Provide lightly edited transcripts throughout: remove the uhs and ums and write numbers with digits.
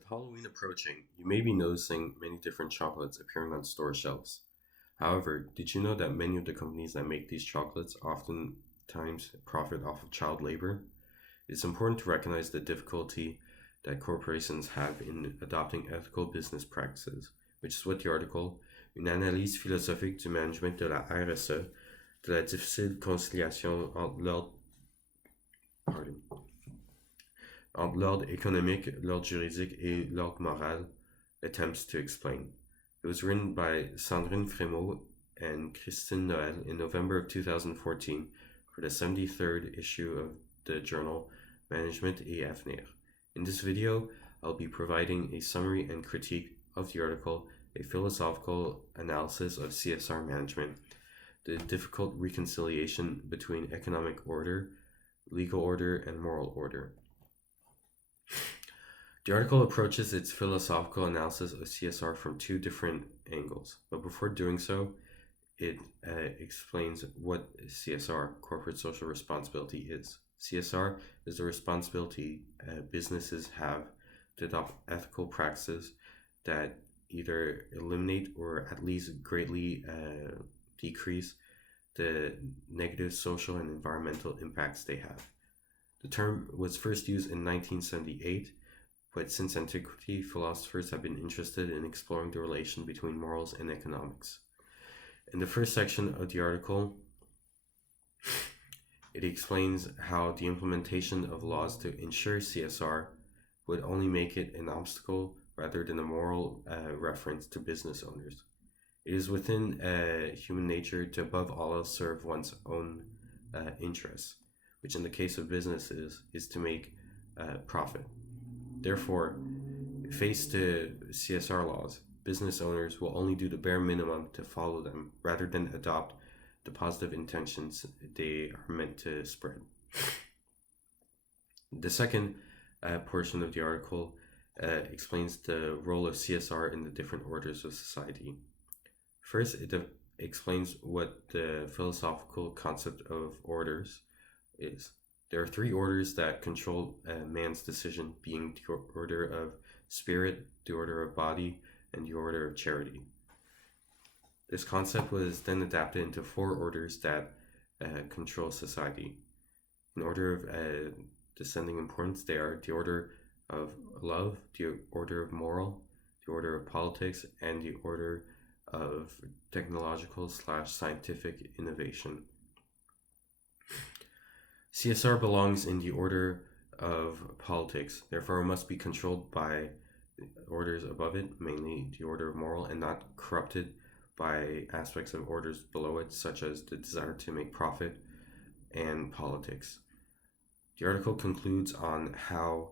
With Halloween approaching, you may be noticing many different chocolates appearing on store shelves. However, did you know that many of the companies that make these chocolates oftentimes profit off of child labor? It's important to recognize the difficulty that corporations have in adopting ethical business practices, which is what the article Une analyse philosophique du management de la RSE, de la difficile conciliation pardon, entre l'ordre économique, l'ordre juridique, et l'ordre moral attempts to explain. It was written by Sandrine Frémaux and Christine Noël in November of 2014 for the 73rd issue of the journal Management et Avenir. In this video, I'll be providing a summary and critique of the article, a philosophical analysis of CSR management, the difficult reconciliation between economic order, legal order, and moral order. The article approaches its philosophical analysis of CSR from two different angles, but before doing so, it explains what CSR, corporate social responsibility, is. CSR is the responsibility businesses have to adopt ethical practices that either eliminate or at least greatly decrease the negative social and environmental impacts they have. The term was first used in 1978, but since antiquity, philosophers have been interested in exploring the relation between morals and economics. In the first section of the article, it explains how the implementation of laws to ensure CSR would only make it an obstacle rather than a moral reference to business owners. It is within human nature to above all else serve one's own interests, which in the case of businesses is to make profit. Therefore, faced to CSR laws, business owners will only do the bare minimum to follow them rather than adopt the positive intentions they are meant to spread. The second portion of the article explains the role of CSR in the different orders of society. First, it explains what the philosophical concept of orders is. There are three orders that control man's decision, being the order of spirit, the order of body, and the order of charity. This concept was then adapted into four orders that control society. In order of descending importance, they are the order of love, the order of moral, the order of politics, and the order of technological/scientific innovation. CSR belongs in the order of politics, therefore it must be controlled by orders above it, mainly the order of moral, and not corrupted by aspects of orders below it, such as the desire to make profit and politics. The article concludes on how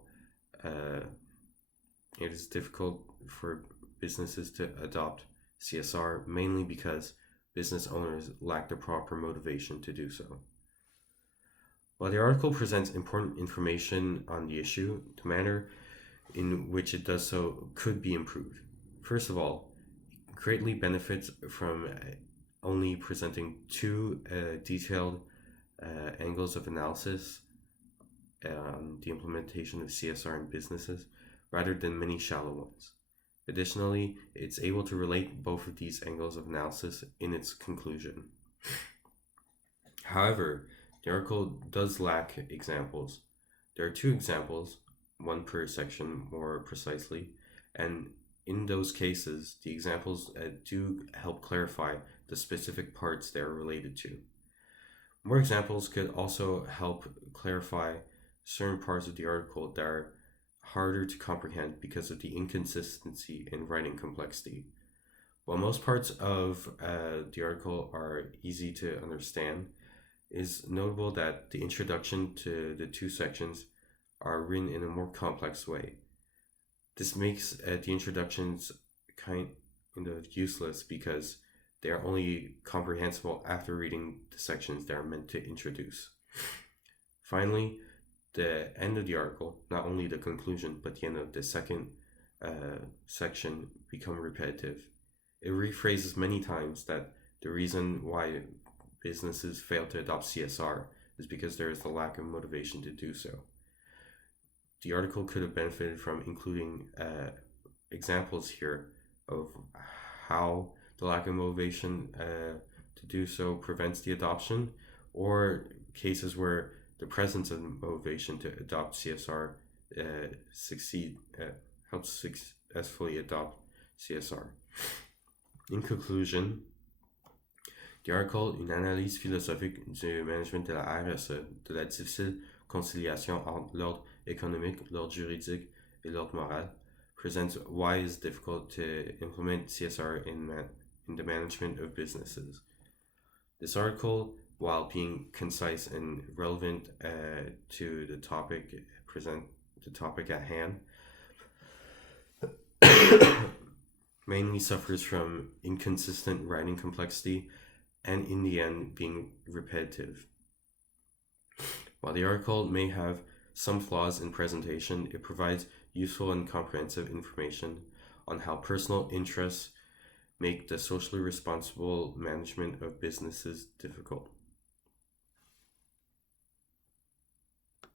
it is difficult for businesses to adopt CSR, mainly because business owners lack the proper motivation to do so. While the article presents important information on the issue, the manner in which it does so could be improved. First of all, it greatly benefits from only presenting two detailed angles of analysis on the implementation of CSR in businesses, rather than many shallow ones. Additionally, it's able to relate both of these angles of analysis in its conclusion. However, the article does lack examples. There are two examples, one per section more precisely, and in those cases, the examples do help clarify the specific parts they are related to. More examples could also help clarify certain parts of the article that are harder to comprehend because of the inconsistency in writing complexity. While most parts of the article are easy to understand, it is notable that the introduction to the two sections are written in a more complex way. This makes the introductions kind of useless because they are only comprehensible after reading the sections they are meant to introduce. Finally, the end of the article, not only the conclusion, but the end of the second section, become repetitive. It rephrases many times that the reason why businesses fail to adopt CSR is because there is a lack of motivation to do so. The article could have benefited from including examples here of how the lack of motivation to do so prevents the adoption, or cases where the presence of motivation to adopt CSR succeed helps successfully adopt CSR. In conclusion, the article, une analyse philosophique du management de la RSE, de la difficile conciliation entre l'ordre économique, l'ordre juridique, et l'ordre moral, presents why it's difficult to implement CSR in the management of businesses. This article, while being concise and relevant to the topic at hand, mainly suffers from inconsistent writing complexity and in the end being repetitive. While the article may have some flaws in presentation, it provides useful and comprehensive information on how personal interests make the socially responsible management of businesses difficult.